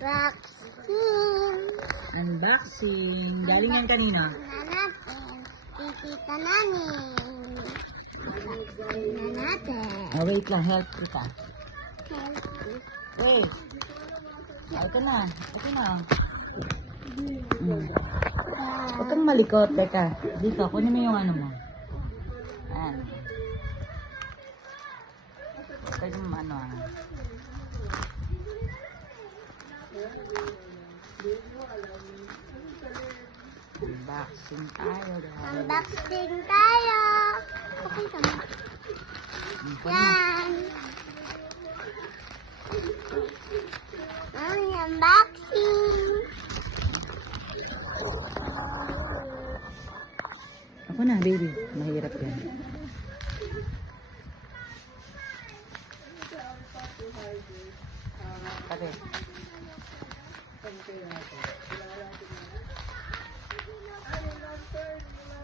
Vaccine. Unboxing. Galing yan kanina. Na natin. Titita namin. Vaccine na natin. Oh, wait lang. Help kita. Healthy. Wait. Ito na. Ito na. Huwag kang malikot. Teka. Dito. Kunin mo yung ano mo. Ayan. Pwede mo ano ah. Unboxing tayo. Unboxing tayo. Okay naman. Yan. Ang unboxing. Ako na, baby. Mahirap yan. Pati.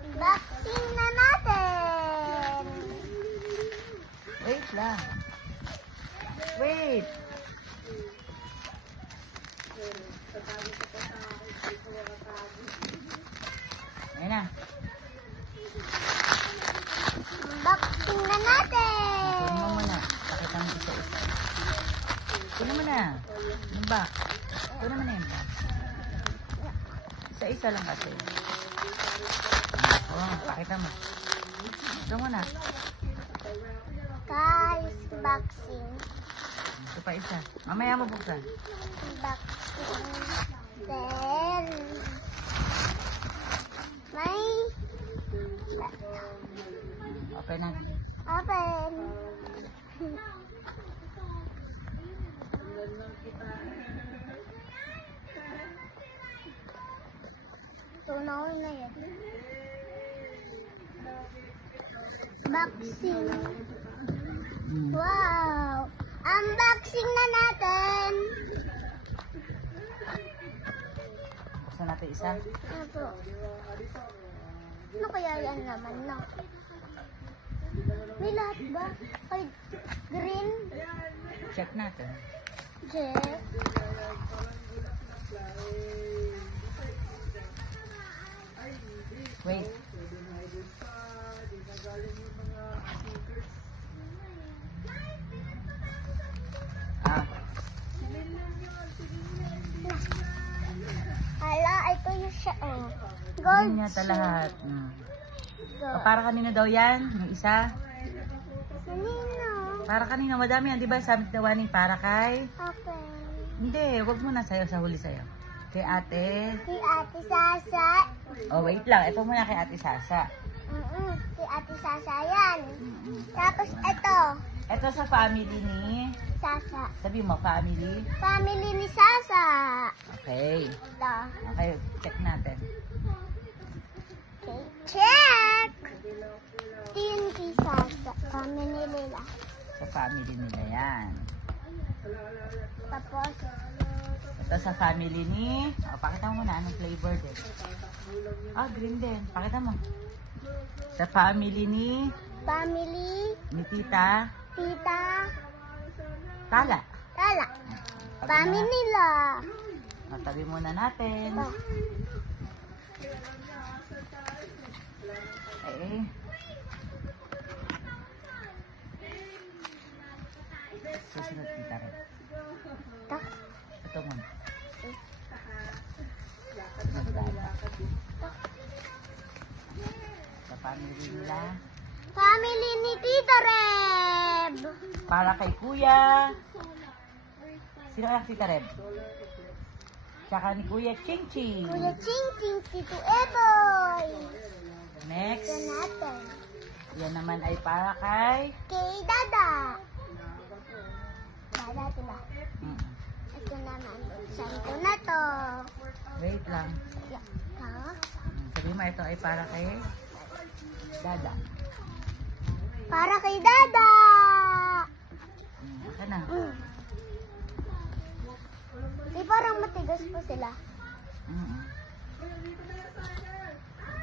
Unboxing na natin. Wait lang. Wait. Ayan na. Unboxing na natin. Kunin mo muna. Pakita mo isa-isa. Kunin mo na. Yung box. Kunin mo na yung box. Isa-isa lang kasi. Oo, pakita mo. Ito muna. Guys, unboxing. Ito pa isa. Mamaya mo buksan. Unboxing. Then, may Open na. open. Tunawin na yan. Unboxing. Wow! Unboxing na natin. Buksan natin isa. Ito. Ano kaya yan naman na? May lahat ba? Ay, green, Check natin. jet, Wait. Ah, hala, ito yung siya, oh. hindi Gold niya ito lahat. Gold. Para kanina daw yan, yung isa. Kanino? Para kanina, madami yan. Di ba sabi daw ni para kay? Okay. Hindi, wag mo na sa'yo, sa huli sa'yo. Kay ate. Si Ate Sasa. Oh, wait lang. Ito muna kay ate Sasa. Si Ate Sasa yan. Tapos ito, Ito sa family ni... Sasa. Sabi mo, family. Family ni Sasa. Okay. Ito. Okay, check natin. Okay, check! Ito yung kay Sasa. Family nila. Sa family nila yan. Tapos, Ito sa family ni... Oh, pakita mo muna anong flavor din. Ah, green din. Pakita mo. Sa family ni... family, Ni Tita... tita, Tala. tala. Tabi Family na. nila. Oh, tabi muna natin. Oh, Eh. Susunod kita rin. ito. Ito muna. Sa family nila. Family ni Tita Reb. Para kay Kuya. Sino anak Tita Reb? Tsaka ni Kuya Ching Ching. Kuya Ching Ching, Tito Eboy. Next. Ito natin. Yan naman ay para kay... Kay Dada. Dada, diba? Mm. Ito naman. Buksan ko na to. Wait lang. Ito. Sabi mo ito ay para kay... Dada. Para kay Dada. Ito na. Di parang matigas po sila.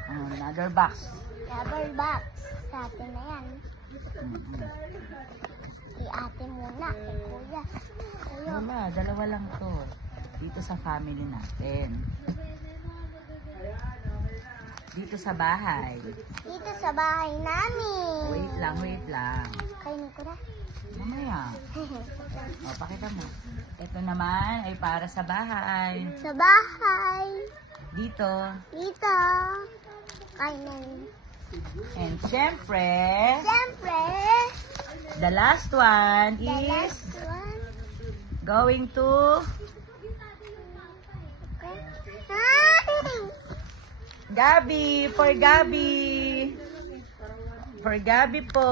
Another box. Double box. Sa atin na yan. Kay ate muna. Kay kuya. Ayun. Wala, dalawa lang to. Dito sa family natin. Dito sa bahay. Dito sa bahay namin. Wait lang. Kainin ko na. Mamaya. O, pakita mo. Ito naman ay para sa bahay. Sa bahay. Dito. Dito. Kainin. And syempre, Siyempre, the last one the is last one. going to Hi! Gabi. For Gabi. For Gabi po.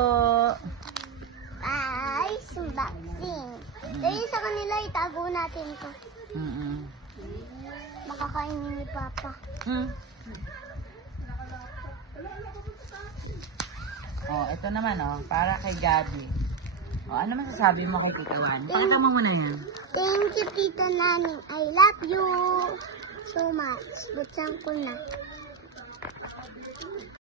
Ice unboxing. Dahil sa kanila, itago natin to. Makakainin ni Papa. Oh, ito naman para kay Gabi. Oh, ano masasabi mo kay Tita Juan? Pakita mo muna yan. Thank you, Tita Naning. I love you so much. Butsan ko na.